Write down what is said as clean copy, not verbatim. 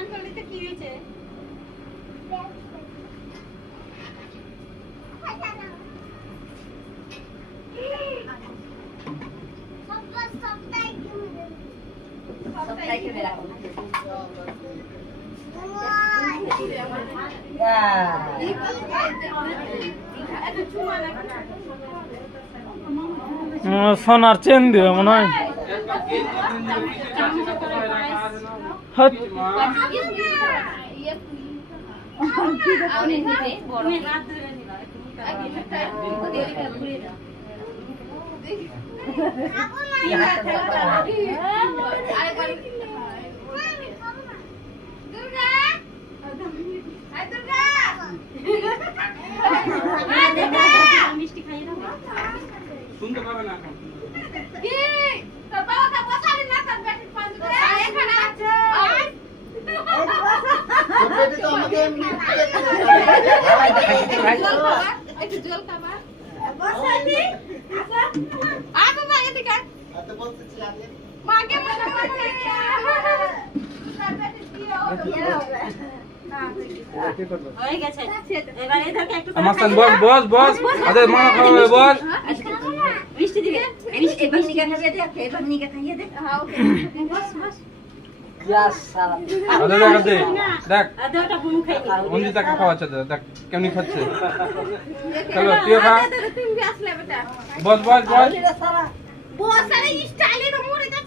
কান করলিতে কি হয়েছে? সোনার চেন দিবে মনে হয়। হট। মিষ্টি খাইয়ে দাও। শুনতে পাবে না এখন। কি তোর বাবাকে বসালি না তোর বেটি পাঁচ করে এখানে আছে বেটি তো আমাকে এমনি একটু জল খাবা বসালি আচ্ছা আ বাবা এদিকে এত বলতেছি আগে মাকে মনে করছে তোর বেটি কি হবে হয়ে গেছে এবার এদেরকে একটু মাস্টার বস বস আরে মা খাওয়াবে বস। মিষ্টি দিবে মিষ্টি নিকা খাইয়ে দে, এবার নিকা খাইয়ে দে। বস বস আরে দেখ দে দেখ আদা ওটা বুনু খাই অঞ্জি তাকে খাওয়াচ্ছে দেখ কেমনি খাচ্ছে। চলো তুই খা তুমি भी আসলে বেটা বস বস বস। बहुत सारे स्टाइल है मोरे का